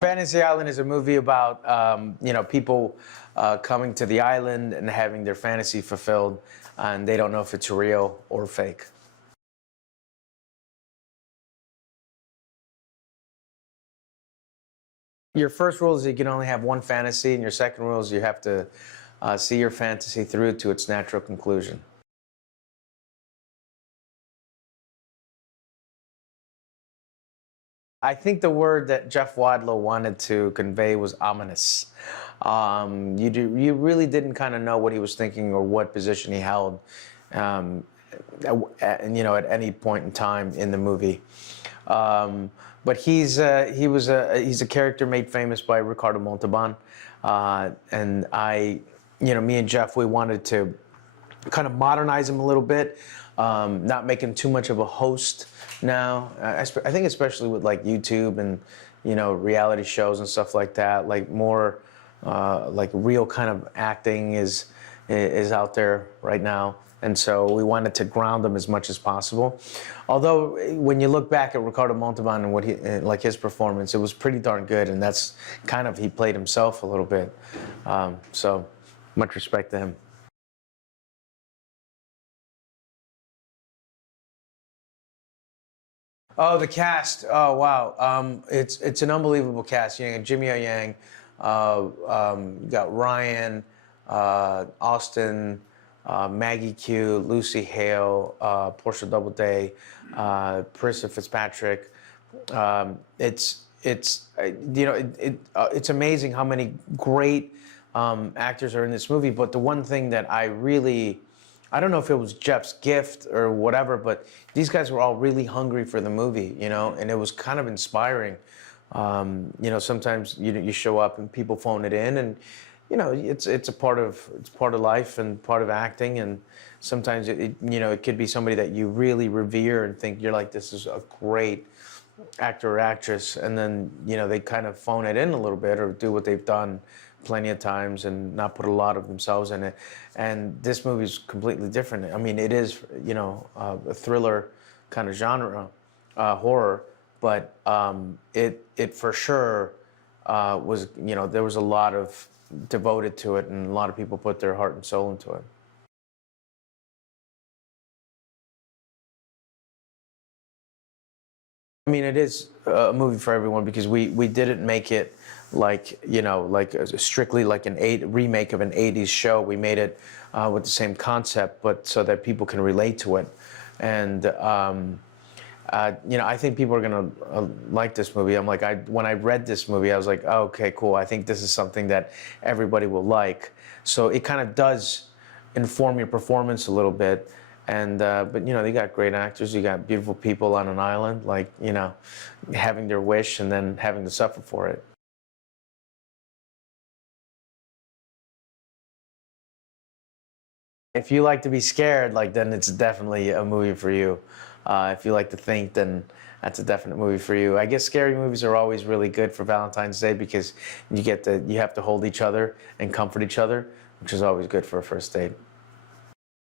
Fantasy Island is a movie about people coming to the island and having their fantasy fulfilled, and they don't know if it's real or fake. Your first rule is you can only have one fantasy, and your second rule is you have to see your fantasy through to its natural conclusion. I think the word that Jeff Wadlow wanted to convey was ominous. You really didn't kind of know what he was thinking or what position he held, um, at any point in time in the movie. But he's a character made famous by Ricardo Montalban, and me and Jeff, we wanted to kind of modernize him a little bit, not make him too much of a host now. I think especially with like YouTube and reality shows and stuff like that, like more like real kind of acting is out there right now. And so we wanted to ground him as much as possible. Although when you look back at Ricardo Montalban and what his performance, it was pretty darn good, and that's kind of, he played himself a little bit. So much respect to him. Oh, the cast! Oh, wow! It's an unbelievable cast. You got Jimmy O Yang, you got Ryan, Austin, Maggie Q, Lucy Hale, Portia Doubleday, Parissa Fitzpatrick. It's amazing how many great actors are in this movie. But the one thing that I don't know if it was Jeff's gift or whatever, but these guys were all really hungry for the movie, and it was kind of inspiring. Sometimes you show up and people phone it in, and it's part of life and part of acting, and sometimes it could be somebody that you really revere and think you're like, this is a great actor or actress, and then they kind of phone it in a little bit or do what they've done plenty of times and not put a lot of themselves in it. And this movie is completely different. I mean, it is a thriller kind of genre, horror, but it for sure was, there was a lot of devoted to it, and a lot of people put their heart and soul into it. I mean, it is a movie for everyone because we didn't make it like strictly like remake of an '80s show. We made it with the same concept, but so that people can relate to it. And I think people are gonna like this movie. When I read this movie, I was like, oh, okay, cool. I think this is something that everybody will like. So it kind of does inform your performance a little bit. And but they got great actors. You got beautiful people on an island, having their wish and then having to suffer for it. If you like to be scared, then it's definitely a movie for you. If you like to think, then that's a definite movie for you. I guess scary movies are always really good for Valentine's Day because you have to hold each other and comfort each other, which is always good for a first date.